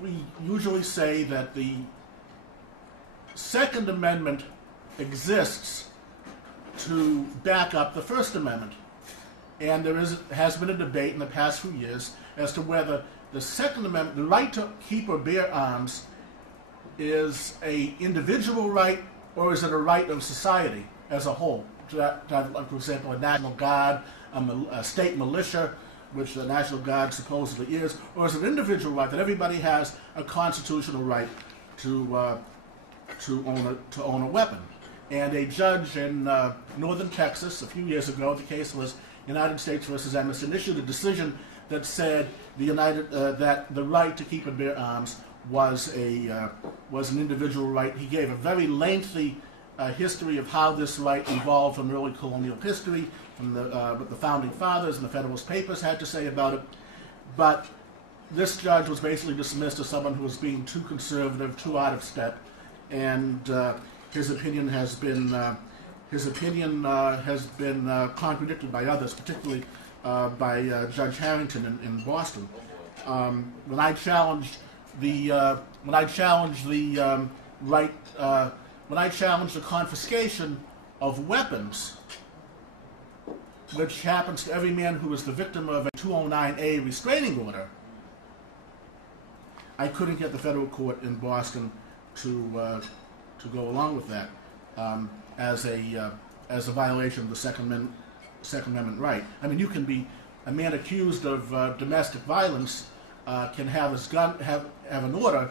we usually say that the Second Amendment exists to back up the First Amendment. And there has been a debate in the past few years as to whether the Second Amendment, the right to keep or bear arms, is an individual right or is it a right of society as a whole? To have, like, for example, a National Guard, a state militia, which the National Guard supposedly is, or is it an individual right that everybody has a constitutional right to own a weapon? And a judge in northern Texas a few years ago, the case was United States versus Emerson, issued a decision that said that the right to keep and bear arms was an individual right. He gave a very lengthy history of how this right evolved from early colonial history, from what the Founding Fathers and the Federalist Papers had to say about it. But this judge was basically dismissed as someone who was being too conservative, too out of step, and his opinion has been contradicted by others, particularly by Judge Harrington in Boston. When I challenged the confiscation of weapons, which happens to every man who is the victim of a 209A restraining order, I couldn't get the federal court in Boston to go along with that as a violation of the Second Amendment right. I mean, you can be a man accused of domestic violence can have his gun have an order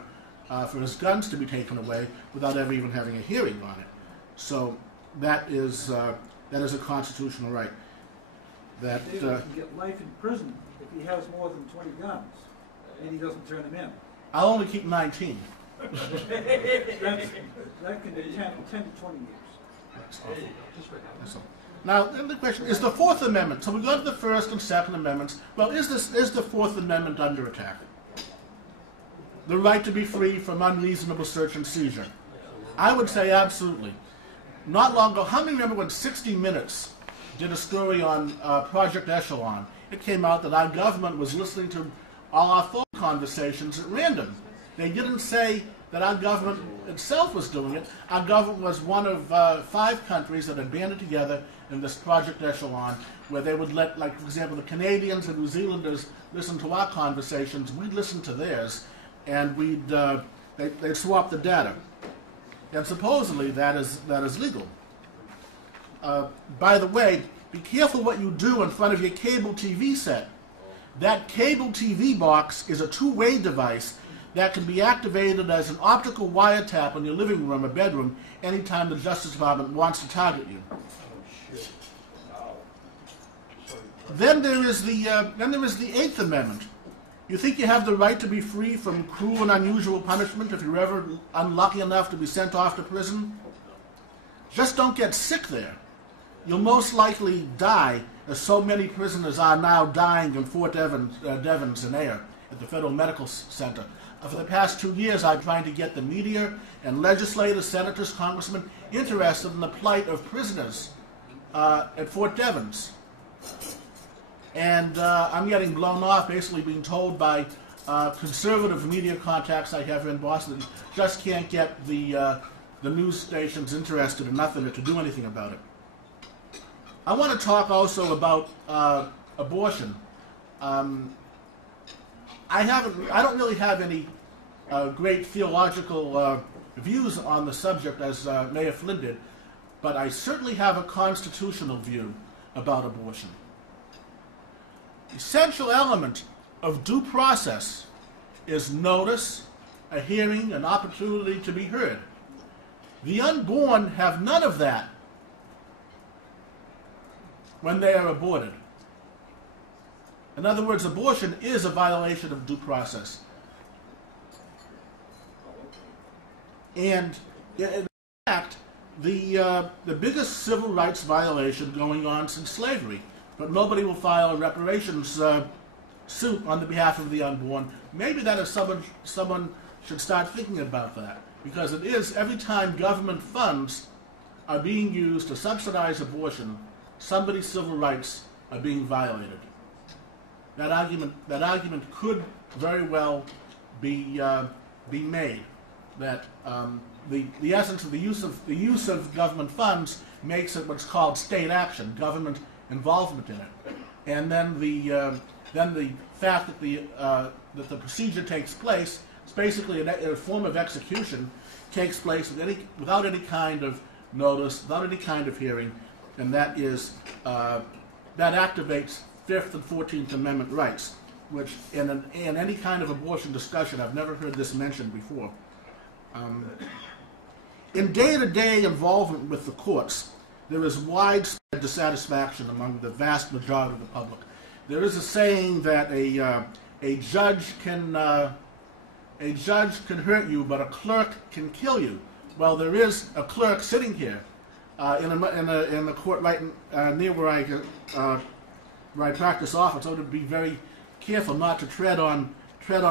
for his guns to be taken away without ever even having a hearing on it. So that is a constitutional right. That David can get life in prison if he has more than 20 guns and he doesn't turn them in. I'll only keep 19. That can be 10 to 20 years. That's awful. Now, the question is the Fourth Amendment. So we go to the First and Second Amendments. Well, is the Fourth Amendment under attack? The right to be free from unreasonable search and seizure. I would say absolutely. Not long ago, how many remember when 60 Minutes did a story on Project Echelon? It came out that our government was listening to all our phone conversations at random. They didn't say that our government itself was doing it. Our government was one of 5 countries that had banded together in this Project Echelon, where they would let, like, for example, the Canadians and New Zealanders listen to our conversations, we'd listen to theirs, and they'd swap the data. And supposedly that is legal. By the way, be careful what you do in front of your cable TV set. That cable TV box is a two-way device that can be activated as an optical wiretap in your living room or bedroom anytime the Justice Department wants to target you. Then there is the Eighth Amendment. You think you have the right to be free from cruel and unusual punishment if you're ever unlucky enough to be sent off to prison? Just don't get sick there. You'll most likely die, as so many prisoners are now dying in Fort Devens in Air at the Federal Medical Center. For the past 2 years, I've been trying to get the media and legislators, senators, congressmen interested in the plight of prisoners at Fort Devens. And I'm getting blown off, basically being told by conservative media contacts I have in Boston that just can't get the news stations interested enough in it to do anything about it. I want to talk also about abortion. I don't really have any great theological views on the subject as Mayor Flynn did, but I certainly have a constitutional view about abortion. The essential element of due process is notice, a hearing, an opportunity to be heard. The unborn have none of that when they are aborted. In other words, abortion is a violation of due process. And in fact, the biggest civil rights violation going on since slavery. But nobody will file a reparations suit on the behalf of the unborn. Maybe that is someone should start thinking about that, because it is every time government funds are being used to subsidize abortion, somebody's civil rights are being violated. that argument could very well be made. That the essence of the use of government funds makes it what's called state action, government involvement in it, and then the fact that the procedure takes place, it's basically a form of execution, takes place without any kind of notice, without any kind of hearing, and that activates Fifth and 14th Amendment rights, which in any kind of abortion discussion, I've never heard this mentioned before. In day-to-day involvement with the courts, there is widespread dissatisfaction among the vast majority of the public. There is a saying that a judge can hurt you, but a clerk can kill you. Well, there is a clerk sitting here in the court right near where I practice office. So to be very careful not to tread on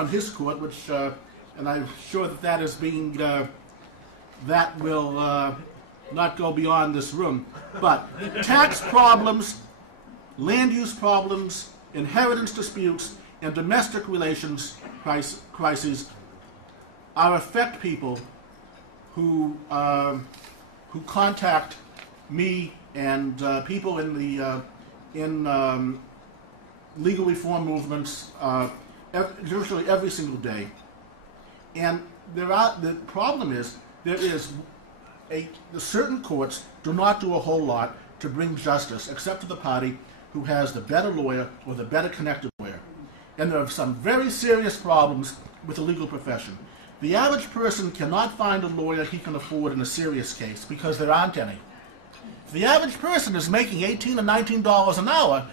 his court, which and I'm sure that is being that will not go beyond this room. But tax problems, land use problems, inheritance disputes, and domestic relations crises affect people who contact me and people in the legal reform movements virtually every single day. And the problem is certain courts do not do a whole lot to bring justice except to the party who has the better lawyer or the better connected lawyer. And there are some very serious problems with the legal profession. The average person cannot find a lawyer he can afford in a serious case because there aren't any. If the average person is making $18 or $19 an hour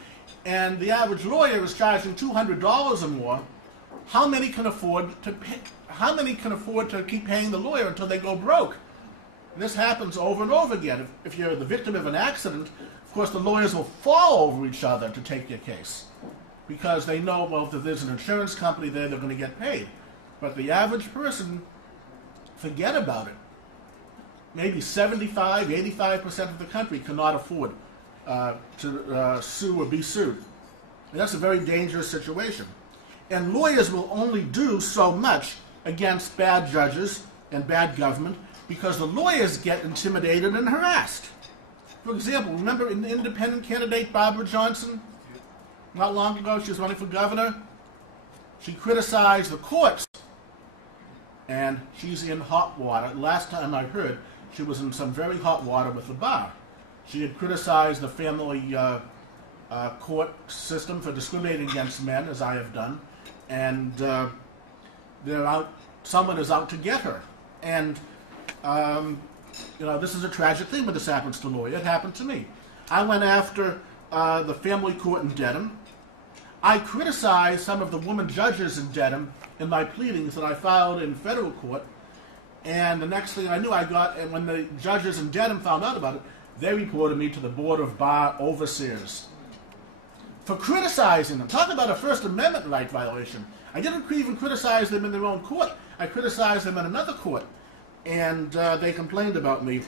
and the average lawyer is charging $200 or more, how many can afford to keep paying the lawyer until they go broke? This happens over and over again. If you're the victim of an accident, of course the lawyers will fall over each other to take your case because they know, well, if there's an insurance company there, they're going to get paid. But the average person, forget about it. Maybe 75, 85% of the country cannot afford to sue or be sued. And that's a very dangerous situation. And lawyers will only do so much against bad judges and bad government because the lawyers get intimidated and harassed. For example, remember an independent candidate, Barbara Johnson? Not long ago, she was running for governor. She criticized the courts, and she's in hot water. Last time I heard, she was in some very hot water with the bar. She had criticized the family court system for discriminating against men, as I have done, and someone is out to get her. And this is a tragic thing when this happens to a lawyer. It happened to me. I went after the family court in Dedham. I criticized some of the woman judges in Dedham in my pleadings that I filed in federal court, and the next thing I knew, and when the judges in Dedham found out about it, they reported me to the Board of Bar Overseers for criticizing them. Talk about a First Amendment right violation. I didn't even criticize them in their own court. I criticized them in another court, and they complained about me.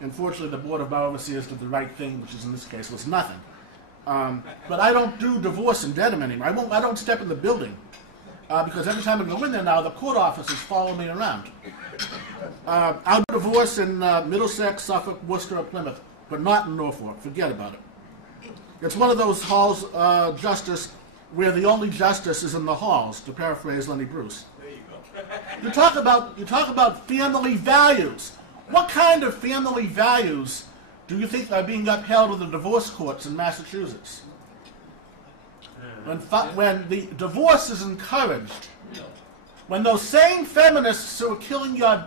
Unfortunately, the Board of Bar Overseers did the right thing, which is in this case was nothing. But I don't do divorce in Dedham anymore. I don't step in the building because every time I go in there now, the court officers follow me around. I'll do divorce in Middlesex, Suffolk, Worcester, or Plymouth, but not in Norfolk. Forget about it. It's one of those halls justice where the only justice is in the halls, to paraphrase Lenny Bruce. There you go. You talk about family values. What kind of family values do you think are being upheld in the divorce courts in Massachusetts? When the divorce is encouraged, when those same feminists who are killing your